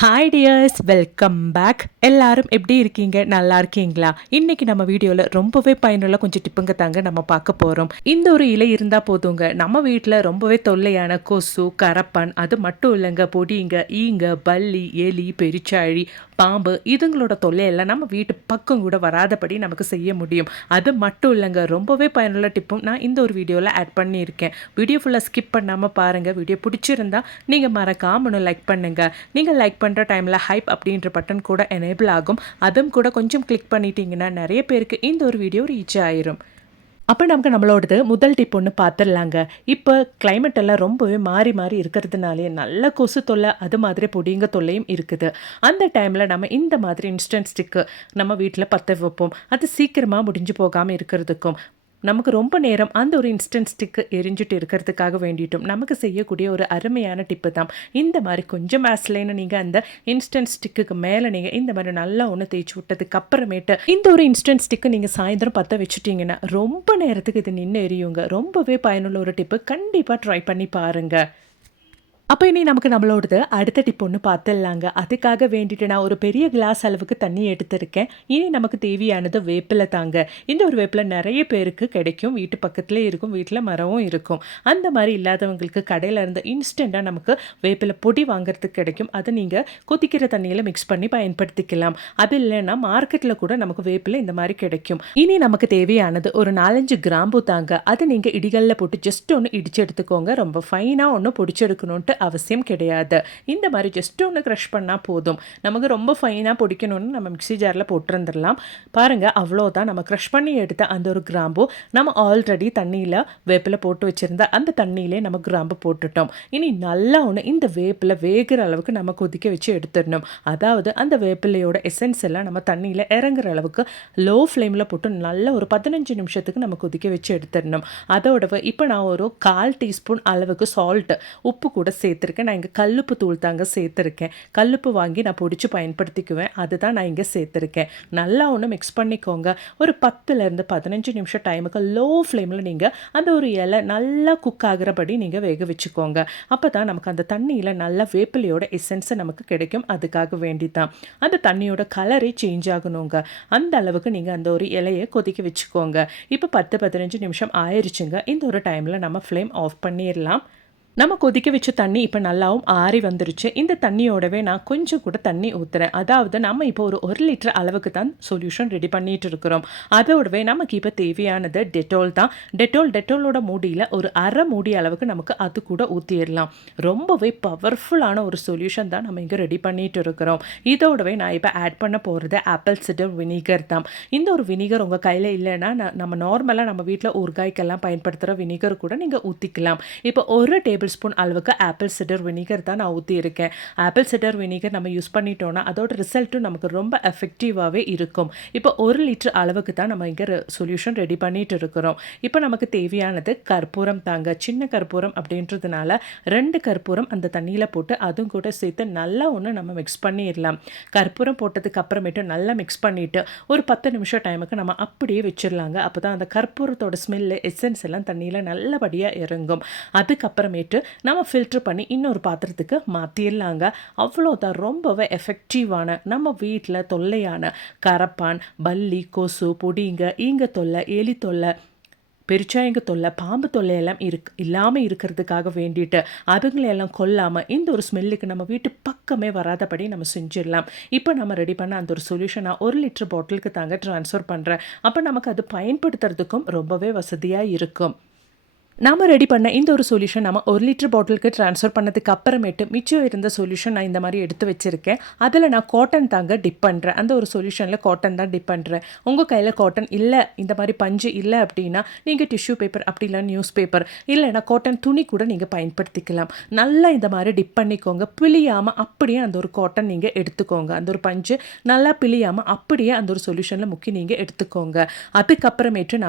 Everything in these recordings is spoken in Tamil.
Hi tears, welcome back. எல்லாரும் எப்படி இருக்கீங்க? நல்லா இருக்கீங்களா? இன்னைக்கு நம்ம வீடியோவில் ரொம்பவே பயனுள்ள கொஞ்சம் டிப்புங்க தாங்க நம்ம பார்க்க போகிறோம். இந்த ஒரு இலை இருந்தால் போதுங்க, நம்ம வீட்டில் ரொம்பவே தொல்லையான கொசு, கரப்பான், அது மட்டும் இல்லைங்க, பொடிங்க, ஈங்க, பல்லி, எலி, பெருச்சாழி, பாம்பு இதுங்களோட தொல்லையெல்லாம் நம்ம வீட்டு பக்கம் கூட வராதபடி நமக்கு செய்ய முடியும். அது மட்டும் இல்லைங்க, ரொம்பவே பயனுள்ள டிப்பும் நான் இந்த ஒரு வீடியோவில் ஆட் பண்ணியிருக்கேன். வீடியோ ஃபுல்லாக ஸ்கிப் பண்ணாமல் பாருங்கள். வீடியோ பிடிச்சிருந்தா நீங்கள் மறக்காம ஒன்று லைக் பண்ணுங்கள். நீங்கள் லைக் பண்ணுற டைமில் ஹைப் அப்படின்ற பட்டன் கூட எனேபிள் ஆகும். அதுவும் கூட கொஞ்சம் கிளிக் பண்ணிட்டீங்கன்னா நிறைய பேருக்கு இந்த ஒரு வீடியோ ரீச் ஆயிரும். அப்போ நமக்கு நம்மளோடது முதல் டிப் ஒன்று பார்த்துடலாங்க. இப்போ கிளைமேட் எல்லாம் ரொம்பவே மாறி மாறி இருக்கிறதுனாலே நல்ல கொசு தொல்லை, அது மாதிரி பொடிங்க தொல்லையும் இருக்குது. அந்த டைமில் நம்ம இந்த மாதிரி இன்ஸ்டன்ட் ஸ்டிக்கு நம்ம வீட்டில் பற்ற வைப்போம். அது சீக்கிரமாக முடிஞ்சு போகாமல் இருக்கிறதுக்கும், நமக்கு ரொம்ப நேரம் அந்த ஒரு இன்ஸ்டன்ட் ஸ்டிக்கு எரிஞ்சிட்டு இருக்கிறதுக்காக வேண்டிட்டும் நமக்கு செய்யக்கூடிய ஒரு அருமையான டிப்பு தான் இந்த மாதிரி கொஞ்சம் வேஸ்லைன்னு நீங்கள் அந்த இன்ஸ்டன்ட் ஸ்டிக்கு மேலே நீங்கள் இந்த மாதிரி நல்லா ஒன்று தேய்ச்சி விட்டதுக்கு அப்புறமேட்டு இந்த ஒரு இன்ஸ்டன்ட் ஸ்டிக்கு நீங்கள் சாயந்தரம் பற்ற வச்சுட்டிங்கன்னா ரொம்ப நேரத்துக்கு இது நின்று எரியுங்க. ரொம்பவே பயனுள்ள ஒரு டிப்பு, கண்டிப்பாக ட்ரை பண்ணி பாருங்கள். அப்போ இனி நமக்கு நம்மளோடது அடுத்த டிப் ஒன்று பார்த்துடலாங்க. அதுக்காக வேண்டிட்டு நான் ஒரு பெரிய கிளாஸ் அளவுக்கு தண்ணி எடுத்திருக்கேன். இனி நமக்கு தேவையானது வேப்பிலை தாங்க. இந்த ஒரு வேப்பிலை நிறைய பேருக்கு கிடைக்கும், வீட்டு பக்கத்துலேயே இருக்கும், வீட்டில் மரமும் இருக்கும். அந்த மாதிரி இல்லாதவங்களுக்கு கடையில் இருந்து இன்ஸ்டண்ட்டாக நமக்கு வேப்பிலை பொடி வாங்குறதுக்கு கிடைக்கும். அதை நீங்கள் கொதிக்கிற தண்ணியில் மிக்ஸ் பண்ணி பயன்படுத்திக்கலாம். அது இல்லைன்னா மார்க்கெட்டில் கூட நமக்கு வேப்பிலை இந்த மாதிரி கிடைக்கும். இனி நமக்கு தேவையானது ஒரு 4-5 கிராம்பு தாங்க. அதை நீங்கள் இடிகளில் போட்டு ஜஸ்ட் ஒன்று இடித்து எடுத்துக்கோங்க. ரொம்ப ஃபைனாக ஒன்று பிடிச்செடுக்கணுன்ட்டு அவசியம் கிடையாது. இந்த மாதிரி ஜஸ்ட் ஒன்று க்ரஷ் பண்ணால் போதும். நமக்கு ரொம்ப ஃபைனாக பிடிக்கணும்னு நம்ம மிக்ஸி ஜாரில் போட்டுருந்துடலாம். பாருங்கள், அவ்வளோதான். நம்ம க்ரஷ் பண்ணி எடுத்த அந்த ஒரு கிராம்பு நம்ம ஆல்ரெடி தண்ணியில் வேப்பில் போட்டு வச்சுருந்தா அந்த தண்ணியிலே நம்ம கிராம்பு போட்டுட்டோம். இனி நல்லா ஒன்று இந்த வேப்பில் வேகிற அளவுக்கு நம்ம கொதிக்க வச்சு எடுத்துடணும். அதாவது அந்த வேப்பிலையோட எசன்ஸ் எல்லாம் நம்ம தண்ணியில் இறங்குற அளவுக்கு லோ ஃப்ளேமில் போட்டு நல்லா ஒரு 15 நிமிஷத்துக்கு நம்ம கொதிக்க வச்சு எடுத்துடணும். அதோட இப்போ நான் ஒரு 1/4 டீஸ்பூன் அளவுக்கு சால்ட், உப்பு கூட சேர்த்துருக்கேன். நான் இங்கே கல்லுப்பு தூள் தாங்க சேர்த்துருக்கேன். கல்லுப்பு வாங்கி நான் பொடிச்சு பயன்படுத்திக்குவேன். அதுதான் நான் இங்கே சேர்த்துருக்கேன். நல்லா ஒன்று மிக்ஸ் பண்ணிக்கோங்க. ஒரு 10லேருந்து 15 நிமிஷம் டைமுக்கு லோ ஃப்ளேமில் நீங்கள் அந்த ஒரு இலை நல்லா குக் ஆகிறபடி நீங்கள் வேக வச்சுக்கோங்க. அப்போ தான் நமக்கு அந்த தண்ணியில் நல்லா வேப்பிலையோட எசன்ஸை நமக்கு கிடைக்கும். அதுக்காக வேண்டி தான் அந்த தண்ணியோட கலரே சேஞ்ச் ஆகணுங்க. அந்த அளவுக்கு நீங்கள் அந்த ஒரு இலையை கொதிக்க வச்சுக்கோங்க. இப்போ 10-15 நிமிஷம் ஆயிடுச்சுங்க. இந்த ஒரு டைமில் நம்ம ஃப்ளேம் ஆஃப் பண்ணிடலாம். நம்ம கொதிக்க வச்ச தண்ணி இப்போ நல்லாவும் ஆறி வந்துருச்சு. இந்த தண்ணியோடவே நான் கொஞ்சம் கூட தண்ணி ஊற்றுறேன். அதாவது நம்ம இப்போ ஒரு 1 லிட்டர் அளவுக்கு தான் சொல்யூஷன் ரெடி பண்ணிட்டு இருக்கிறோம். அதோடவே நமக்கு இப்போ தேவையானது டெட்டால் தான். டெட்டாலோட மூடியில் ஒரு அரை மூடி அளவுக்கு நமக்கு அது கூட ஊற்றிடலாம். ரொம்பவே பவர்ஃபுல்லான ஒரு சொல்யூஷன் தான் நம்ம இங்கே ரெடி பண்ணிட்டு இருக்கிறோம். இதோடவே நான் இப்போ ஆட் பண்ண போகிறது ஆப்பிள் சிடர் வினிகர் தான். இந்த ஒரு வினிகர் உங்கள் கையில் இல்லைன்னா நம்ம நார்மலாக நம்ம வீட்டில் ஊறுகாய்க்கெல்லாம் பயன்படுத்துகிற வினிகர் கூட நீங்கள் ஊற்றிக்கலாம். இப்போ 1 டேபிள் ஸ்பூன் அளவுக்கு ஆப்பிள் சிடர் வினிகர் தான் நான் ஊற்றி இருக்கேன். ஆப்பிள் சிடர் வினிகர் நம்ம யூஸ் பண்ணிட்டோம்னா அதோட ரிசல்ட்டும் நமக்கு ரொம்ப எஃபெக்டிவாகவே இருக்கும். இப்போ 1 லிட்டர் அளவுக்கு தான் நம்ம இங்கே சொல்யூஷன் ரெடி பண்ணிட்டு இருக்கிறோம். இப்போ நமக்கு தேவையானது கற்பூரம் தாங்க. சின்ன கற்பூரம் அப்படின்றதுனால 2 கற்பூரம் அந்த தண்ணியில் போட்டு அதுவும் கூட சேர்த்து நல்லா ஒன்று நம்ம மிக்ஸ் பண்ணிடலாம். கற்பூரம் போட்டதுக்கு அப்புறமேட்டு நல்லா மிக்ஸ் பண்ணிவிட்டு ஒரு 10 நிமிஷம் டைமுக்கு நம்ம அப்படியே வச்சிடலாங்க. அப்போ தான் அந்த கற்பூரத்தோட ஸ்மெல்லு, எசன்ஸ் எல்லாம் தண்ணியில் நல்லபடியாக இறங்கும். அதுக்கப்புறமேட்டு நம்ம ஃபில்டர் பண்ணி இன்னொரு பாத்திரத்துக்கு மாற்றிடலாங்க. அவ்வளோதான். ரொம்பவே எஃபெக்டிவான நம்ம வீட்டில் தொல்லையான கரப்பான், பல்லி, கொசு, பொடிங்க, ஈங்க தொல்லை, எலி தொல்லை, பெருச்சாயங்க தொல்லை, பாம்பு தொல்லையெல்லாம் இல்லாமல் இருக்கிறதுக்காக வேண்டிட்டு அதுங்களையெல்லாம் கொல்லாமல் இந்த ஒரு ஸ்மெல்லுக்கு நம்ம வீட்டு பக்கமே வராதபடி நம்ம செஞ்சிடலாம். இப்போ நம்ம ரெடி பண்ண அந்த ஒரு சொல்யூஷன் நான் 1 லிட்டர் பாட்டிலுக்கு தாங்க ட்ரான்ஸ்ஃபர் பண்ணுறேன். அப்போ நமக்கு அது பயன்படுத்துறதுக்கும் ரொம்பவே வசதியாக இருக்கும். நாம் ரெடி பண்ண இந்த ஒரு சொல்யூஷன் நம்ம 1 லிட்டர் பாட்டிலுக்கு ட்ரான்ஸ்ஃபர் பண்ணதுக்கு அப்புறமேட்டு மிச்சம் இருந்த சொல்யூஷன் நான் இந்த மாதிரி எடுத்து வச்சுருக்கேன். அதில் நான் காட்டன் தாங்க டிப் பண்ணுறேன். அந்த ஒரு சொல்யூஷனில் காட்டன் தான் டிப் பண்ணுறேன். உங்கள் கையில் காட்டன் இல்லை, இந்த மாதிரி பஞ்சு இல்லை அப்படின்னா நீங்கள் டிஷ்யூ பேப்பர், அப்படி இல்லை நியூஸ் பேப்பர், இல்லைன்னா காட்டன் துணி கூட நீங்கள் பயன்படுத்திக்கலாம். நல்லா இந்த மாதிரி டிப் பண்ணிக்கோங்க. பிழியாமல் அப்படியே அந்த ஒரு காட்டன் நீங்கள் எடுத்துக்கோங்க. அந்த ஒரு பஞ்சு நல்லா பிழியாமல் அப்படியே அந்த ஒரு சொல்யூஷனில் முக்கி நீங்கள் எடுத்துக்கோங்க. அதுக்கப்புறமேட்டு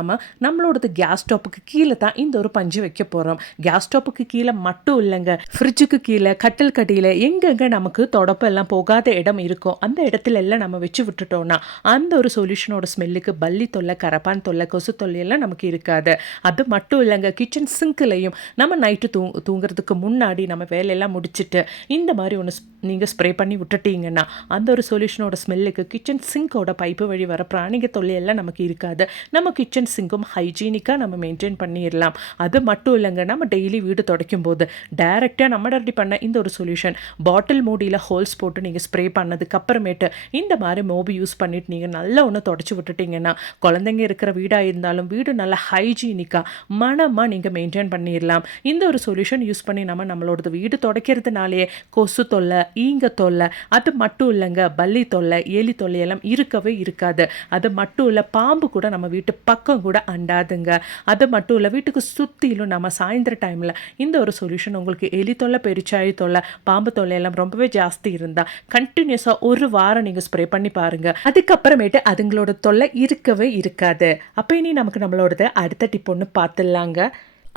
நம்மளோடது கேஸ் ஸ்டோப்புக்கு கீழே தான் இந்த ஒரு பஞ்சு வைக்க போகிறோம். கேஸ் ஸ்டோப்புக்கு கீழே மட்டும் இல்லைங்க, ஃப்ரிட்ஜுக்கு கீழே, கட்டில் கடியில் எங்கெங்கே நமக்கு தொடப்பெல்லாம் போகாத இடம் இருக்கும் அந்த இடத்துல எல்லாம் நம்ம வச்சு விட்டுட்டோம்னா அந்த ஒரு சொல்யூஷனோட ஸ்மெல்லுக்கு பல்லி தொல்லை, கரப்பான் தொல்லை, கொசு தொல்லையெல்லாம் நமக்கு இருக்காது. அது மட்டும் இல்லைங்க, கிச்சன் சிங்க்லையும் நம்ம நைட்டு தூங்குறதுக்கு முன்னாடி நம்ம வேலையெல்லாம் முடிச்சுட்டு இந்த மாதிரி ஒன்று நீங்கள் ஸ்ப்ரே பண்ணி விட்டுட்டீங்கன்னா அந்த ஒரு சொல்யூஷனோட ஸ்மெல்லுக்கு கிச்சன் சிங்கோட பைப்பு வழி வர பிராணிக தொல்லையெல்லாம் நமக்கு இருக்காது. நம்ம கிச்சன் சிங்கும் ஹைஜீனிக்காக நம்ம மெயின்டைன் பண்ணிடலாம். அது மட்டும் இல்லைங்க, நம்ம டெய்லி வீடு துடைக்கும் போது டைரெக்டாக நம்ம ரெடி பண்ண இந்த ஒரு சொல்யூஷன் பாட்டில் மூடியில் ஹோல்ஸ் போட்டு நீங்கள் ஸ்ப்ரே பண்ணதுக்கு அப்புறமேட்டு இந்த மாதிரி மோபி யூஸ் பண்ணிவிட்டு நீங்கள் நல்லா ஒன்று தொடச்சி விட்டுட்டிங்கன்னா குழந்தைங்க இருக்கிற வீடாக இருந்தாலும் வீடு நல்லா ஹைஜீனிக்காக மனமாக நீங்கள் மெயின்டைன் பண்ணிடலாம். இந்த ஒரு சொல்யூஷன் யூஸ் பண்ணி நம்மளோட வீடு துடைக்கிறதுனாலே கொசு தொல்லை, ஈங்க தொல்லை, அது மட்டும் இல்லைங்க, பல்லி தொல்லை, எலி தொல்லை எல்லாம் இருக்கவே இருக்காது. அது மட்டும் இல்லை, பாம்பு கூட நம்ம வீட்டு பக்கம் கூட அண்டாதுங்க. அது மட்டும் இல்லை, வீட்டுக்கு சுற்றிலும் நம்ம சாயந்தர டைமில் இந்த ஒரு சொல்யூஷன் உங்களுக்கு எலி தொல்லை, பெருச்சாயி தொல்லை, பாம்பு தொல்லை எல்லாம் ரொம்பவே ஜாஸ்தி இருந்தால் கண்டினியூஸாக ஒரு வாரம் நீங்கள் ஸ்ப்ரே பண்ணி பாருங்க. அதுக்கப்புறமேட்டு அதுங்களோட தொல்லை இருக்கவே இருக்காது. அப்போ இனி நமக்கு நம்மளோடது அடுத்த டிப் ஒன்று பார்த்துடலாங்க.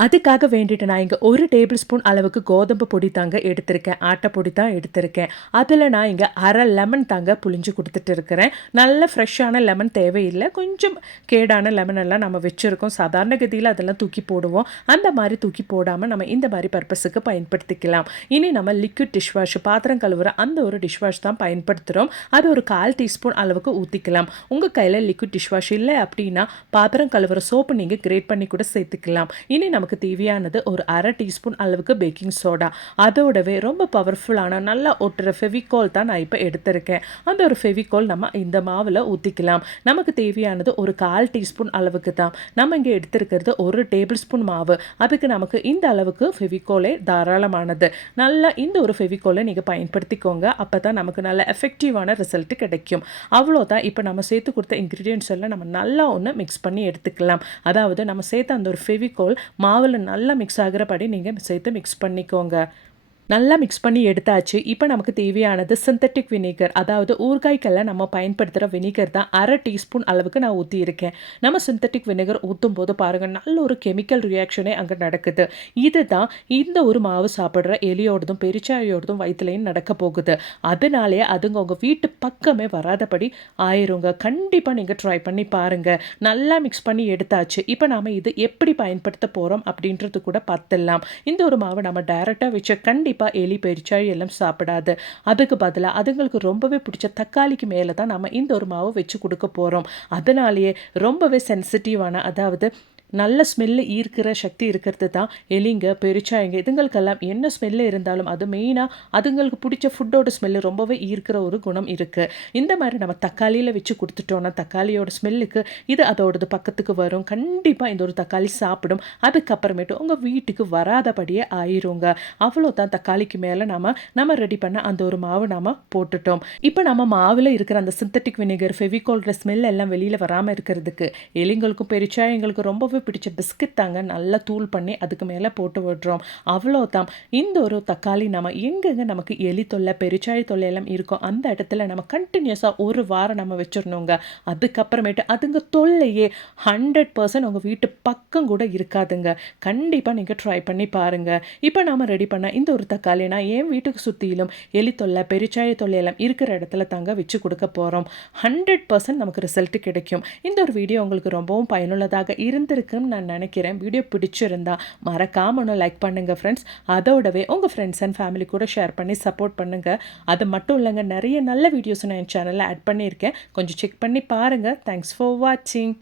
அதுக்காக வேண்டிட்டு நான் இங்கே 1 டேபிள் ஸ்பூன் அளவுக்கு கோதுமை பொடி தாங்க எடுத்திருக்கேன். ஆட்டைப்பொடி தான் எடுத்திருக்கேன். அதில் நான் இங்கே அரை லெமன் தாங்க புளிஞ்சு கொடுத்துட்டு இருக்கிறேன். நல்ல ஃப்ரெஷ்ஷான லெமன் தேவையில்லை, கொஞ்சம் கேடான லெமன் எல்லாம் நம்ம வச்சுருக்கோம். சாதாரண கதியில் அதெல்லாம் தூக்கி போடுவோம். அந்த மாதிரி தூக்கி போடாமல் நம்ம இந்த மாதிரி பர்பஸுக்கு பயன்படுத்திக்கலாம். இனி நம்ம லிக்விட் டிஷ் வாஷ், பாத்திரம் கழுவுற அந்த ஒரு டிஷ் வாஷ் தான் பயன்படுத்துகிறோம். அது ஒரு 1/4 டீஸ்பூன் அளவுக்கு ஊற்றிக்கலாம். உங்கள் கையில் லிக்விட் டிஷ் வாஷ் இல்லை அப்படின்னா பாத்திரம் கழுவுற சோப்பு நீங்கள் கிரேட் பண்ணி கூட சேர்த்துக்கலாம். இனி நமக்கு தேவையானது ஒரு அரை டீஸ்பூன் அளவுக்கு பேக்கிங் சோடா, அதோடவே ரொம்ப பவர்ஃபுல்லான நல்லா ஒட்டுற ஃபெவிகால் தான் நான் இப்போ எடுத்திருக்கேன். அந்த ஒரு ஃபெவிகால் நம்ம இந்த மாவில் ஊற்றிக்கலாம். நமக்கு தேவையானது ஒரு 1/4 டீஸ்பூன் அளவுக்கு தான். நம்ம இங்கே எடுத்திருக்கிறது 1 டேபிள் ஸ்பூன் மாவு. அதுக்கு நமக்கு இந்த அளவுக்கு ஃபெவிகாலே தாராளமானது. நல்லா இந்த ஒரு ஃபெவிகாலை நீங்கள் பயன்படுத்திக்கோங்க. அப்போ தான் நமக்கு நல்ல எஃபெக்டிவான ரிசல்ட் கிடைக்கும். அவ்வளோதான். இப்போ நம்ம சேர்த்து கொடுத்த இன்க்ரீடியன்ட்ஸ் எல்லாம் நம்ம நல்லா ஒன்று மிக்ஸ் பண்ணி எடுத்துக்கலாம். அதாவது நம்ம சேர்த்த அந்த ஒரு ஃபெவிகால் மாவில் நல்லா மிக்ஸ் ஆகிறபடி நீங்கள் சேர்த்து மிக்ஸ் பண்ணிக்கோங்க. நல்லா மிக்ஸ் பண்ணி எடுத்தாச்சு. இப்போ நமக்கு தேவையானது சிந்தட்டிக் வினிகர், அதாவது ஊறுகாய்க்கெல்லாம் நம்ம பயன்படுத்துகிற வினிகர் தான். அரை டீஸ்பூன் அளவுக்கு நான் ஊற்றியிருக்கேன். நம்ம சிந்தட்டிக் வினிகர் ஊற்றும் போது பாருங்கள், நல்ல ஒரு கெமிக்கல் ரியாக்ஷனே அங்கே நடக்குது. இது தான் இந்த ஒரு மாவு சாப்பிட்ற எலியோடதும் பெருச்சாயோடதும் வயிற்றுலையும் நடக்க போகுது. அதனாலே அதுங்க உங்கள் வீட்டு பக்கமே வராதபடி ஆயிருங்க. கண்டிப்பாக நீங்கள் ட்ரை பண்ணி பாருங்கள். நல்லா மிக்ஸ் பண்ணி எடுத்தாச்சு. இப்போ நாம் இது எப்படி பயன்படுத்த போகிறோம் அப்படின்றது கூட பார்த்துடலாம். இந்த ஒரு மாவை நம்ம டைரெக்டாக வச்சு கண்டிப்பாக எலி, பெருச்சாழி எல்லாம் சாப்பிடாது. அதுக்கு பதிலாக அதுங்களுக்கு ரொம்பவே பிடிச்ச தக்காளிக்கு மேலே தான் நம்ம இந்த ஒரு மாவு வச்சு கொடுக்க போகிறோம். அதனாலேயே ரொம்பவே சென்சிட்டிவான, அதாவது நல்ல ஸ்மெல்லு ஈர்க்கிற சக்தி இருக்கிறது தான் எலிங்க, பெருச்சாயங்க, இதுங்களுக்கெல்லாம் என்ன ஸ்மெல்லு இருந்தாலும் அது மெயினாக அதுங்களுக்கு பிடிச்ச ஃபுட்டோட ஸ்மெல்லு ரொம்பவே ஈர்க்கிற ஒரு குணம் இருக்குது. இந்த மாதிரி நம்ம தக்காளியில் வச்சு கொடுத்துட்டோன்னா தக்காளியோட ஸ்மெல்லுக்கு இது அதோடது பக்கத்துக்கு வரும். கண்டிப்பாக இந்த ஒரு தக்காளி சாப்பிடும். அதுக்கப்புறமேட்டு உங்கள் வீட்டுக்கு வராதபடியே ஆயிருங்க. அவ்வளோதான். தக்காளிக்கு மேலே நம்ம ரெடி பண்ண அந்த ஒரு மாவு நாம் போட்டுட்டோம். இப்போ நம்ம மாவில் இருக்கிற அந்த சிந்தட்டிக் வினிகர், ஃபெவிகால்ற ஸ்மெல் எல்லாம் வெளியில் வராமல் இருக்கிறதுக்கு எலிங்களுக்கும் பெருச்சாயங்களுக்கும் ரொம்பவே பிடிச்ச பிஸ்கட் தாங்க நல்லா தூள் பண்ணி அதுக்கு மேலே போட்டு விடுறோம். அவ்வளோதான். இந்த ஒரு தக்காளி நம்ம எங்கெங்கே நமக்கு எலி தொல்லை, பெருச்சாழி தொல்லை எல்லாம் இருக்கும் அந்த இடத்துல நம்ம கண்டினியூஸாக ஒரு வாரம் நம்ம வச்சிடணுங்க. அதுக்கப்புறமேட்டு அதுங்க தொல்லையே 100% உங்கள் வீட்டு பக்கம் கூட இருக்காதுங்க. கண்டிப்பாக நீங்கள் ட்ரை பண்ணி பாருங்கள். இப்போ நாம் ரெடி பண்ண இந்த ஒரு தக்காளி நான் என் வீட்டுக்கு சுற்றிலும் எலி தொல்லை, பெருச்சாழி தொல்லை எல்லாம் இருக்கிற இடத்துல தாங்க வச்சு கொடுக்க போகிறோம். 100% நமக்கு ரிசல்ட் கிடைக்கும். இந்த ஒரு வீடியோ உங்களுக்கு ரொம்பவும் பயனுள்ளதாக இருந்திருக்கு நான் நினைக்கிறேன். வீடியோ பிடிச்சிருந்தா மறக்காம ஒன்று லைக் பண்ணுங்க ஃப்ரெண்ட்ஸ். அதோடவே உங்கள் ஃப்ரெண்ட்ஸ் அண்ட் ஃபேமிலி கூட ஷேர் பண்ணி சப்போர்ட் பண்ணுங்க. அது மட்டும் இல்லைங்க, நிறைய நல்ல வீடியோஸ் நான் என் சேனலில் ஆட் பண்ணியிருக்கேன். கொஞ்சம் செக் பண்ணி பாருங்கள். தேங்க்ஸ் ஃபார் வாட்சிங்.